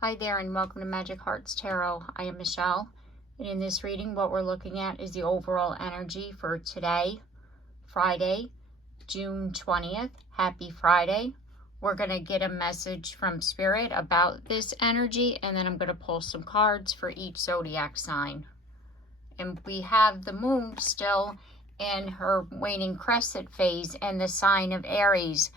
Hi there and welcome to Magic Hearts Tarot. I am Michelle, and in this reading what we're looking at is the overall energy for today, Friday, June 20th. Happy Friday. We're going to get a message from Spirit about this energy, and then I'm going to pull some cards for each zodiac sign. And we have the moon still in her waning crescent phase and the sign of Aries.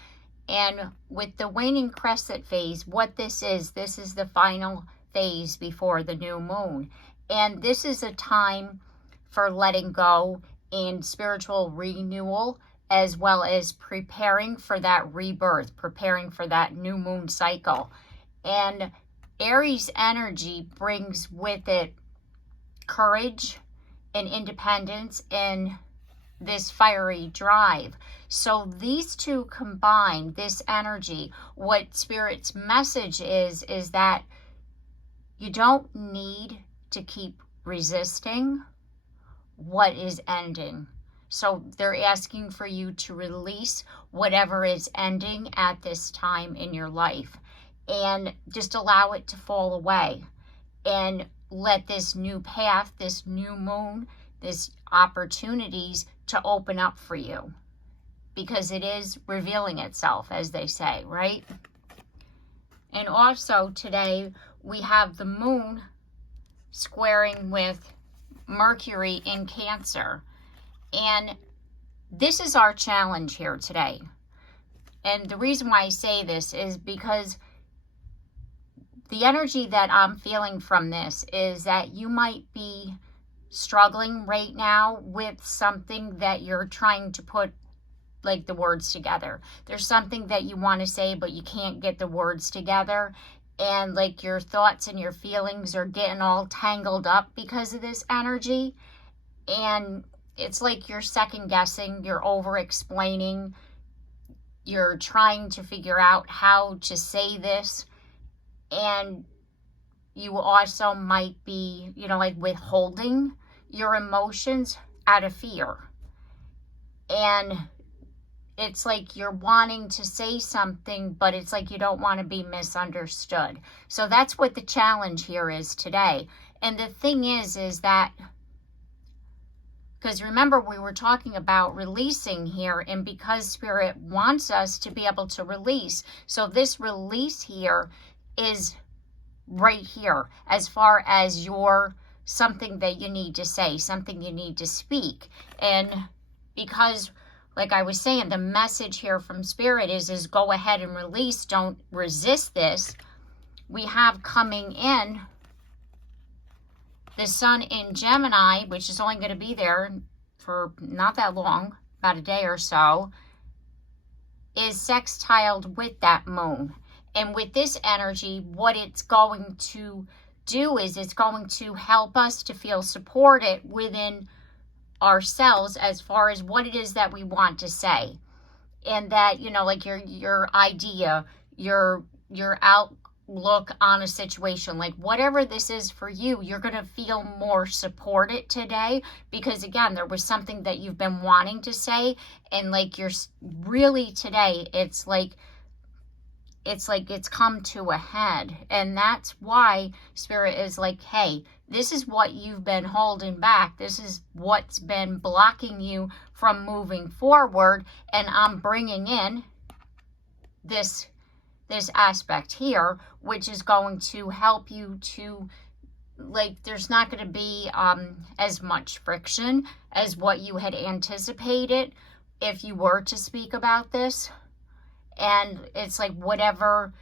And with the waning crescent phase, what this is the final phase before the new moon. And this is a time for letting go and spiritual renewal, as well as preparing for that rebirth, preparing for that new moon cycle. And Aries energy brings with it courage and independence and this fiery drive. So these two combined, this energy, what Spirit's message is that you don't need to keep resisting what is ending. So they're asking for you to release whatever is ending at this time in your life and just allow it to fall away and let this new path, this new moon, this opportunities to open up for you, because it is revealing itself, as they say, right? And also today we have the moon squaring with Mercury in Cancer, and this is our challenge here today. And the reason why I say this is because the energy that I'm feeling from this is that you might be struggling right now with something that you're trying to put like the words together. There's something that you want to say but you can't get the words together, and like your thoughts and your feelings are getting all tangled up because of this energy, and it's like you're second guessing, you're over explaining, you're trying to figure out how to say this, and you also might be, like withholding your emotions out of fear. And it's like you're wanting to say something, but it's like you don't want to be misunderstood. So that's what the challenge here is today. And the thing is that, because remember we were talking about releasing here, and because Spirit wants us to be able to release. So this release here is right here, as far as your something that you need to say, something you need to speak. And because, like I was saying, the message here from Spirit is go ahead and release, don't resist this. We have coming in the sun in Gemini, which is only going to be there for not that long, about a day or so, is sextiled with that moon. And with this energy, what it's going to do is it's going to help us to feel supported within ourselves as far as what it is that we want to say. And that, like your idea, your outlook on a situation, like whatever this is for you, you're going to feel more supported today, because again, there was something that you've been wanting to say, and like you're really today, it's like it's come to a head. And that's why Spirit is like, hey, this is what you've been holding back. This is what's been blocking you from moving forward. And I'm bringing in this aspect here, which is going to help you to, like, there's not going to be as much friction as what you had anticipated if you were to speak about this. And it's like whatever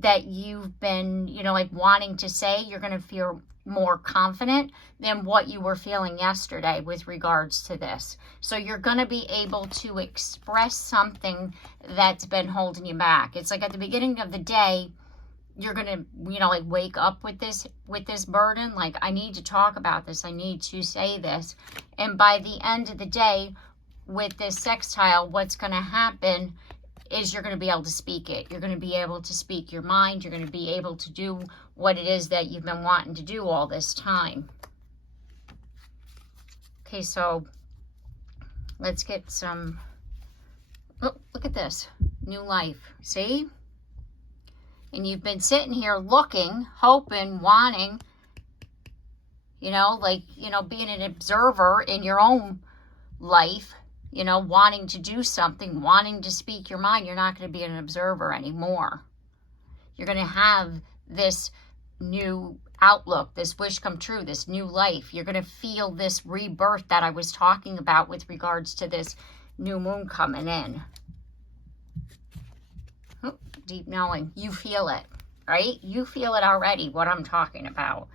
that you've been, like wanting to say, you're going to feel more confident than what you were feeling yesterday with regards to this. So you're going to be able to express something that's been holding you back. It's like at the beginning of the day, you're going to, like wake up with this burden. Like, I need to talk about this. I need to say this. And by the end of the day, with this sextile, what's going to happen is you're going to be able to speak it. You're going to be able to speak your mind. You're going to be able to do what it is that you've been wanting to do all this time. Okay, so let's get some, oh, look at this. New life. See? And you've been sitting here looking, hoping, wanting, you know, like, you know, being an observer in your own life, you know, wanting to do something, wanting to speak your mind. You're not going to be an observer anymore. You're going to have this new outlook, this wish come true, this new life. You're going to feel this rebirth that I was talking about with regards to this new moon coming in. Oh, deep knowing. You feel it, right? You feel it already, what I'm talking about.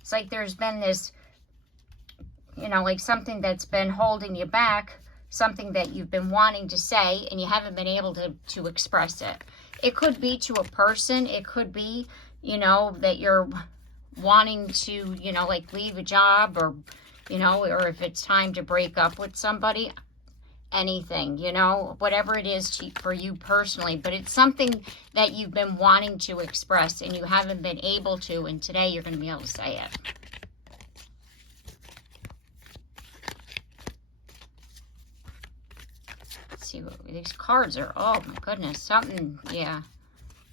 It's like there's been this, you know, like something that's been holding you back, something that you've been wanting to say and you haven't been able to express it. It could be to a person. It could be, you know, that you're wanting to, you know, like leave a job, or, you know, or if it's time to break up with somebody. Anything, you know, whatever it is for you personally, but it's something that you've been wanting to express and you haven't been able to, and today you're going to be able to say it. Let's see what these cards are. Oh my goodness, something, yeah,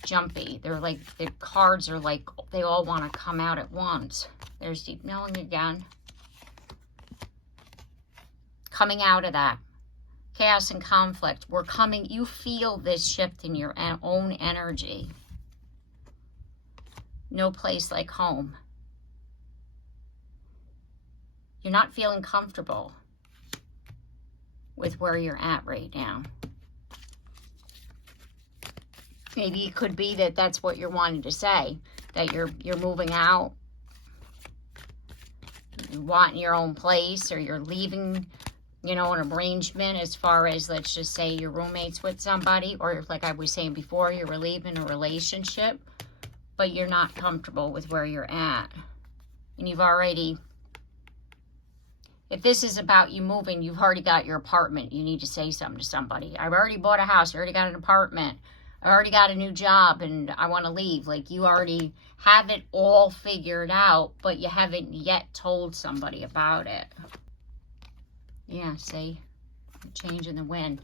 jumpy. They're like, the cards are like, they all want to come out at once. There's deep knowing again. Coming out of that. Chaos and conflict. We're coming, you feel this shift in your own energy. No place like home. You're not feeling comfortable with where you're at right now. Maybe it could be that that's what you're wanting to say, that you're moving out, you want your own place, or you're leaving, you know, an arrangement as far as, let's just say, your roommates with somebody, or like I was saying before, you're leaving a relationship, but you're not comfortable with where you're at. And you've already, if this is about you moving, you've already got your apartment. You need to say something to somebody. I've already bought a house. I already got an apartment. I already got a new job and I want to leave. Like, you already have it all figured out, but you haven't yet told somebody about it. Yeah, see? Change in the wind.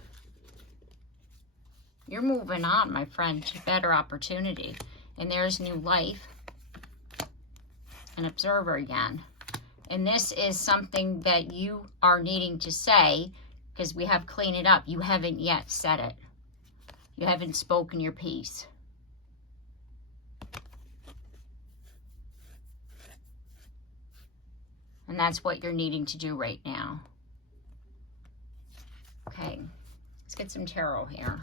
You're moving on, my friend, to better opportunity. And there's new life. An observer again. And this is something that you are needing to say, because we have cleaned it up. You haven't yet said it. You haven't spoken your piece. And that's what you're needing to do right now. Okay, let's get some tarot here.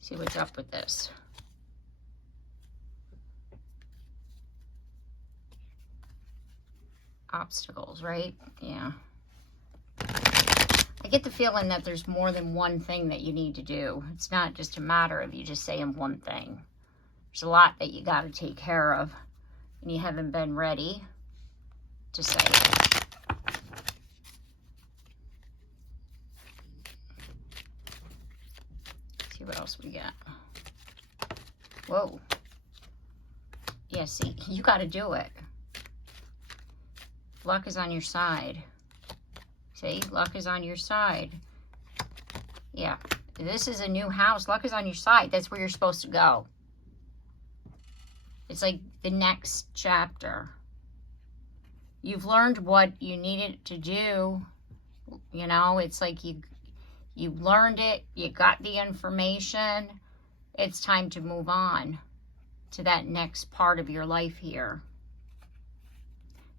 See what's up with this. Obstacles, right? Yeah. I get the feeling that there's more than one thing that you need to do. It's not just a matter of you just saying one thing. There's a lot that you got to take care of, and you haven't been ready to say it. See what else we got. Whoa. Yeah, see, you got to do it. Luck is on your side. See, luck is on your side. Yeah, this is a new house. Luck is on your side. That's where you're supposed to go. It's like the next chapter. You've learned what you needed to do. You know, it's like you learned it. You got the information. It's time to move on to that next part of your life here.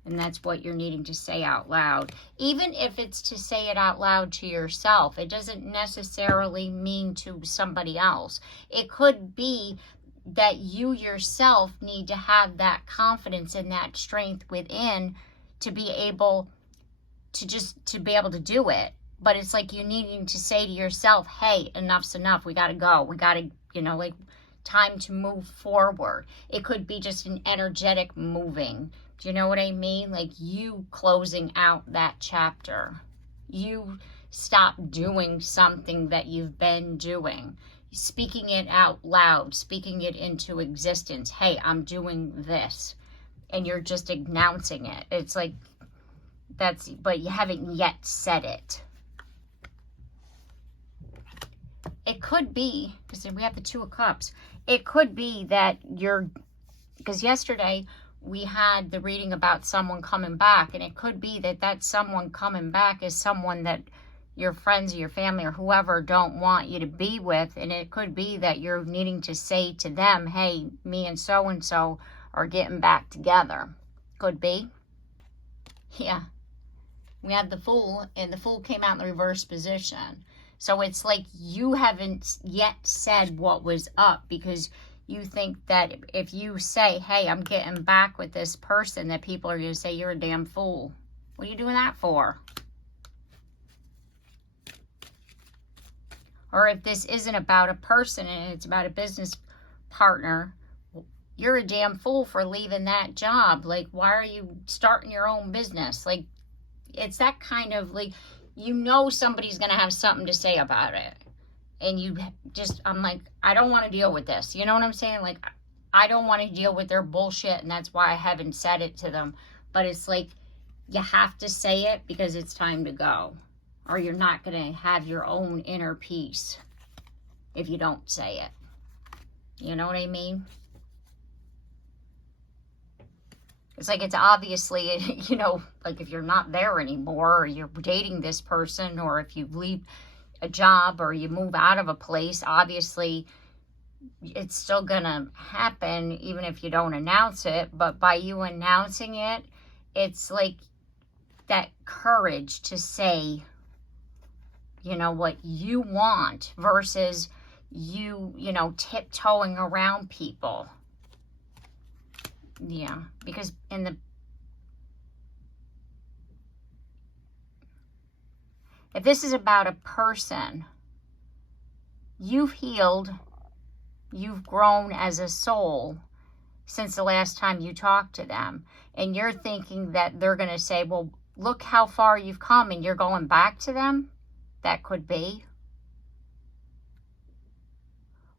And that's what you're needing to say out loud. Even if it's to say it out loud to yourself, it doesn't necessarily mean to somebody else. It could be that you yourself need to have that confidence and that strength within to be able to be able to do it. But it's like you needing to say to yourself, hey, enough's enough. We got to go. We got to, you know, like, time to move forward. It could be just an energetic moving. Do you know what I mean? Like, you closing out that chapter. You stop doing something that you've been doing. Speaking it out loud, speaking it into existence. Hey, I'm doing this. And you're just announcing it. It's like, but you haven't yet said it. It could be, because we have the Two of Cups, it could be that because yesterday we had the reading about someone coming back, and it could be that that someone coming back is someone that your friends or your family or whoever don't want you to be with, and it could be that you're needing to say to them, hey, me and so are getting back together. Could be. Yeah. We had the Fool, and the Fool came out in the reverse position. So it's like you haven't yet said what was up, because you think that if you say, hey, I'm getting back with this person, that people are going to say you're a damn fool. What are you doing that for? Or if this isn't about a person and it's about a business partner, you're a damn fool for leaving that job. Like, why are you starting your own business? Like, it's that kind of, like, you know somebody's going to have something to say about it. And you just, I'm like, I don't want to deal with this. You know what I'm saying? Like, I don't want to deal with their bullshit, and that's why I haven't said it to them. But it's like, you have to say it because it's time to go. Or you're not going to have your own inner peace if you don't say it. You know what I mean? It's like, it's obviously, you know, like if you're not there anymore, or you're dating this person, or if you leave a job or you move out of a place, obviously it's still going to happen even if you don't announce it. But by you announcing it, it's like that courage to say, you know, what you want versus you know, tiptoeing around people. Yeah, because if this is about a person, you've healed, you've grown as a soul since the last time you talked to them. And you're thinking that they're going to say, well, look how far you've come, and you're going back to them. That could be.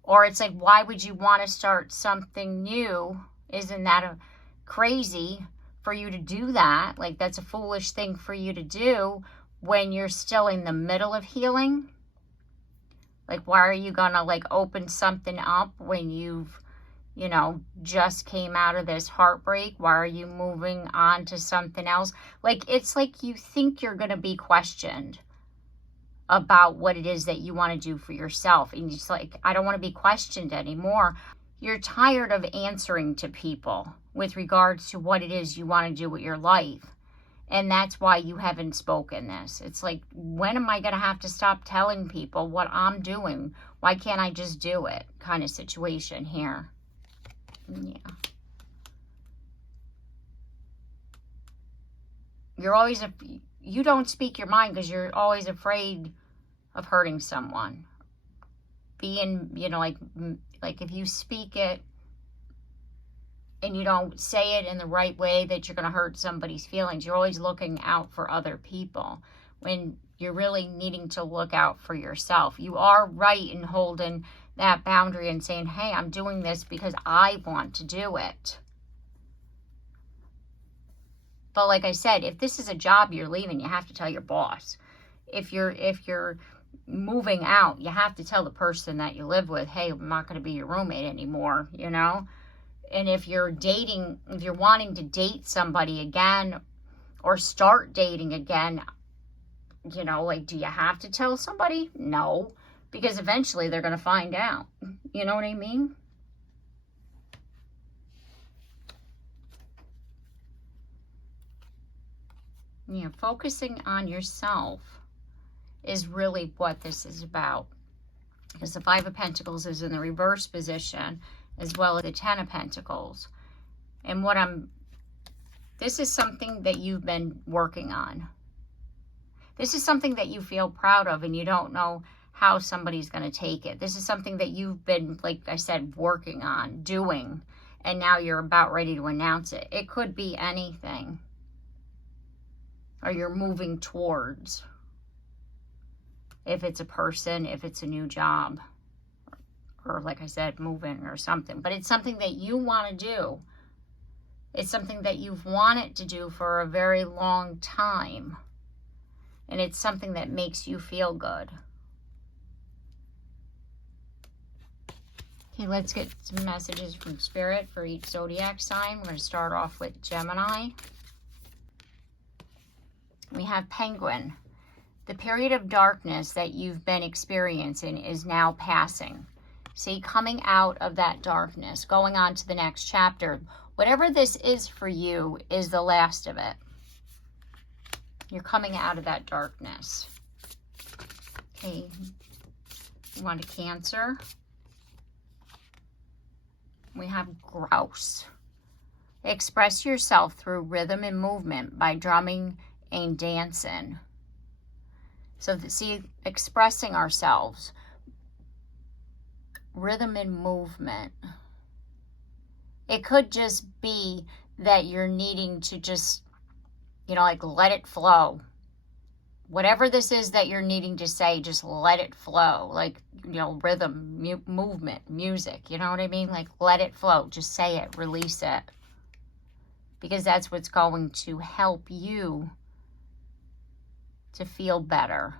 Or it's like, why would you want to start something new? Isn't that crazy for you to do that? Like, that's a foolish thing for you to do when you're still in the middle of healing. Like, why are you going to, like, open something up when you've, you know, just came out of this heartbreak? Why are you moving on to something else? Like, it's like you think you're going to be questioned about what it is that you want to do for yourself. And it's like, I don't want to be questioned anymore. You're tired of answering to people with regards to what it is you want to do with your life. And that's why you haven't spoken this. It's like, when am I going to have to stop telling people what I'm doing? Why can't I just do it? Kind of situation here. Yeah. You're always, you don't speak your mind because you're always afraid of hurting someone. Being, you know, like if you speak it and you don't say it in the right way, that you're going to hurt somebody's feelings. You're always looking out for other people when you're really needing to look out for yourself. You are right in holding that boundary and saying, hey, I'm doing this because I want to do it. But like I said, if this is a job you're leaving, you have to tell your boss. If you're moving out, you have to tell the person that you live with, hey, I'm not going to be your roommate anymore, you know? And if you're dating, if you're wanting to date somebody again or start dating again, you know, like, do you have to tell somebody? No, because eventually they're going to find out. You know what I mean? Yeah, focusing on yourself is really what this is about. Because the Five of Pentacles is in the reverse position, as well as the Ten of Pentacles. And this is something that you've been working on. This is something that you feel proud of, and you don't know how somebody's going to take it. This is something that you've been, like I said, working on, doing, and now you're about ready to announce it. It could be anything. Or you're moving towards. If it's a person, if it's a new job. Or like I said, moving or something. But it's something that you want to do. It's something that you've wanted to do for a very long time. And it's something that makes you feel good. Okay, let's get some messages from Spirit for each zodiac sign. We're going to start off with Gemini. We have Penguin. The period of darkness that you've been experiencing is now passing. See, coming out of that darkness, going on to the next chapter. Whatever this is for you is the last of it. You're coming out of that darkness. Okay, you want a Cancer. We have Grouse. Express yourself through rhythm and movement by drumming and dancing. So, see, expressing ourselves. Rhythm and movement. It could just be that you're needing to just, you know, like let it flow. Whatever this is that you're needing to say, just let it flow. Like, you know, rhythm, movement, music, you know what I mean? Like, let it flow. Just say it, release it. Because that's what's going to help you to feel better.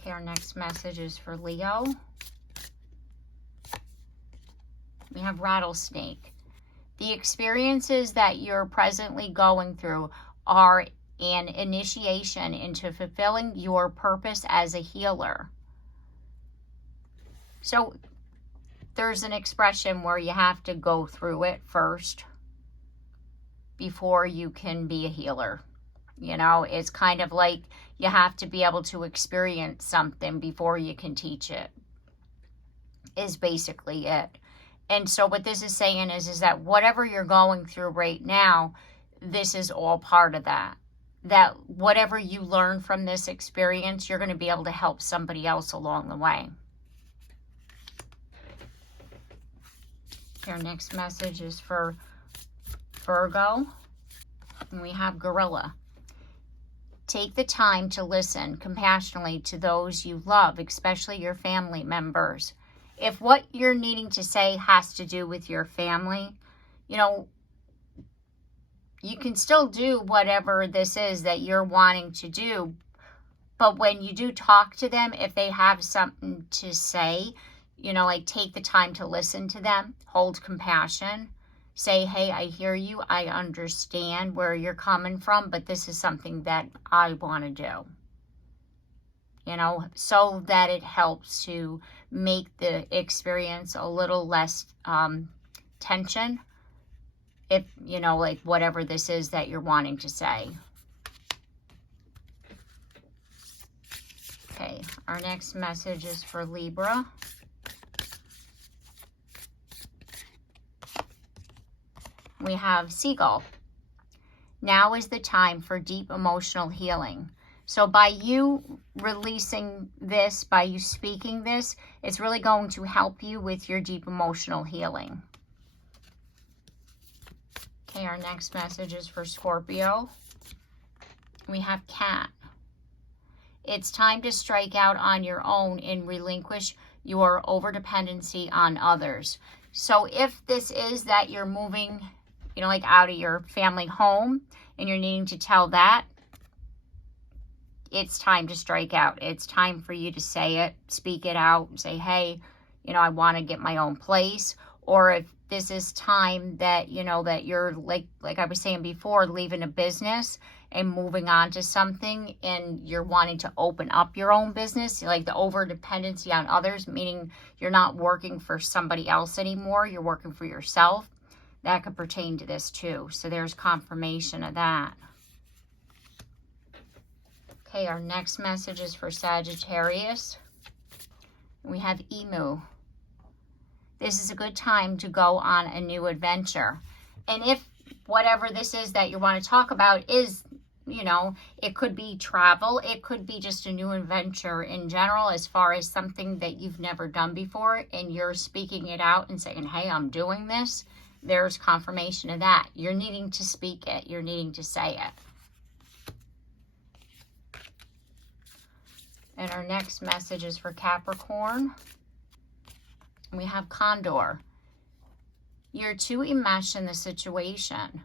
Okay, our next message is for Leo. We have Rattlesnake. The experiences that you're presently going through are an initiation into fulfilling your purpose as a healer. So there's an expression where you have to go through it first before you can be a healer. You know, it's kind of like you have to be able to experience something before you can teach it, is basically it. And so what this is saying is that whatever you're going through right now, this is all part of that. That whatever you learn from this experience, you're going to be able to help somebody else along the way. Our next message is for Virgo. And we have Gorilla. Take the time to listen compassionately to those you love, especially your family members. If what you're needing to say has to do with your family, you know, you can still do whatever this is that you're wanting to do. But when you do talk to them, if they have something to say, you know, like take the time to listen to them, hold compassion, say, hey, I hear you, I understand where you're coming from, but this is something that I want to do. You know, so that it helps to make the experience a little less tension. If, you know, like whatever this is that you're wanting to say. Okay, our next message is for Libra. We have Seagull. Now is the time for deep emotional healing. So by you releasing this, by you speaking this, it's really going to help you with your deep emotional healing. Okay, our next message is for Scorpio. We have Cat. It's time to strike out on your own and relinquish your overdependency on others. So if this is that you're moving, you know, like out of your family home and you're needing to tell that, it's time to strike out. It's time for you to say it, speak it out, say, hey, you know, I want to get my own place. Or if this is time that, you know, that you're like I was saying before, leaving a business and moving on to something and you're wanting to open up your own business, like the over dependency on others, meaning you're not working for somebody else anymore, you're working for yourself. That could pertain to this too. So there's confirmation of that. Okay, our next message is for Sagittarius. We have Emu. This is a good time to go on a new adventure. And if whatever this is that you want to talk about is, you know, it could be travel. It could be just a new adventure in general as far as something that you've never done before and you're speaking it out and saying, hey, I'm doing this. There's confirmation of that. You're needing to speak it. You're needing to say it. And our next message is for Capricorn. We have Condor. You're too enmeshed in the situation.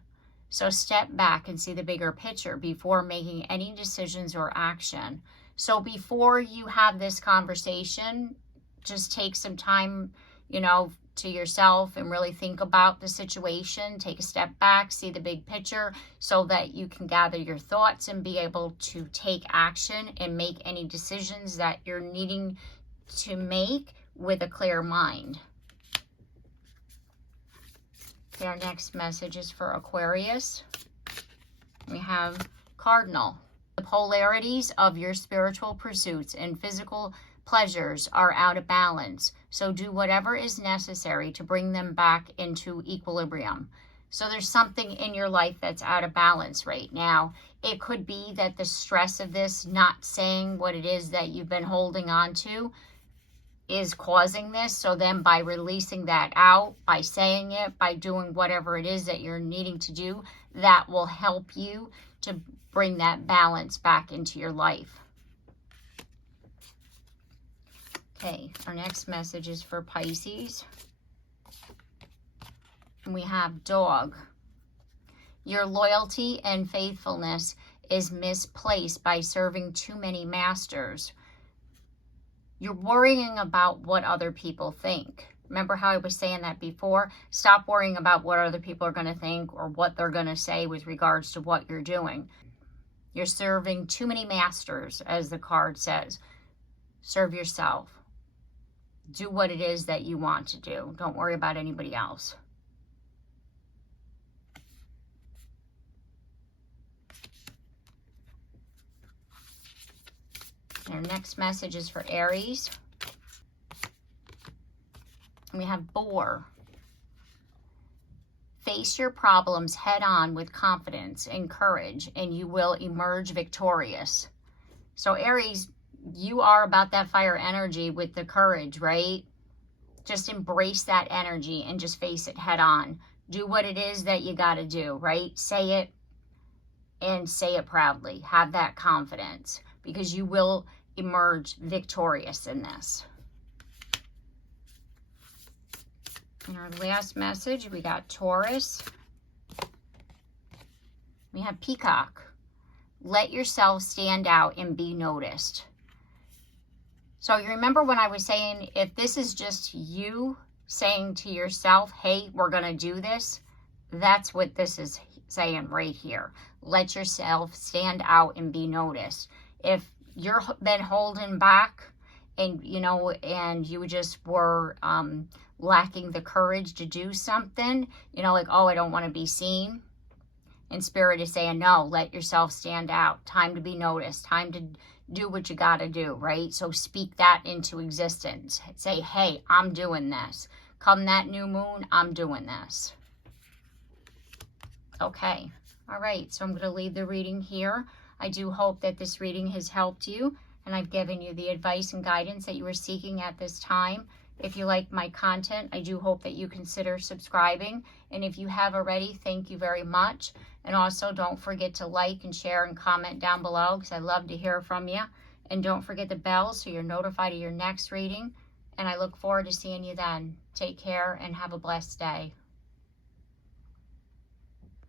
So step back and see the bigger picture before making any decisions or action. So before you have this conversation, just take some time, you know, to yourself and really think about the situation. Take a step back, see the big picture so that you can gather your thoughts and be able to take action and make any decisions that you're needing to make with a clear mind. Okay, our next message is for Aquarius. We have Cardinal. The polarities of your spiritual pursuits and physical pleasures are out of balance, so do whatever is necessary to bring them back into equilibrium. So there's something in your life that's out of balance right now. It could be that the stress of this, not saying what it is that you've been holding on to, is causing this. So then by releasing that out, by saying it, by doing whatever it is that you're needing to do, that will help you to bring that balance back into your life. Okay, our next message is for Pisces. And we have Dog. Your loyalty and faithfulness is misplaced by serving too many masters. You're worrying about what other people think. Remember how I was saying that before? Stop worrying about what other people are going to think or what they're going to say with regards to what you're doing. You're serving too many masters, as the card says. Serve yourself. Do what it is that you want to do. Don't worry about anybody else. Our next message is for Aries. We have Boar. Face your problems head on with confidence and courage, and you will emerge victorious. So Aries, you are about that fire energy with the courage, right? Just embrace that energy and just face it head on. Do what it is that you got to do, right? Say it and say it proudly. Have that confidence because you will emerge victorious in this. In our last message, we got Taurus. We have Peacock. Let yourself stand out and be noticed. So you remember when I was saying, if this is just you saying to yourself, hey, we're going to do this, that's what this is saying right here. Let yourself stand out and be noticed. If you've been holding back and, you know, and you just were lacking the courage to do something, you know, like, oh, I don't want to be seen. And Spirit is saying, no, let yourself stand out. Time to be noticed. Time to do what you got to do, right? So speak that into existence. Say, hey, I'm doing this. Come that new moon, I'm doing this. Okay. All right. So I'm going to leave the reading here. I do hope that this reading has helped you and I've given you the advice and guidance that you were seeking at this time. If you like my content, I do hope that you consider subscribing. And if you have already, thank you very much. And also don't forget to like and share and comment down below because I love to hear from you. And don't forget the bell so you're notified of your next reading. And I look forward to seeing you then. Take care and have a blessed day.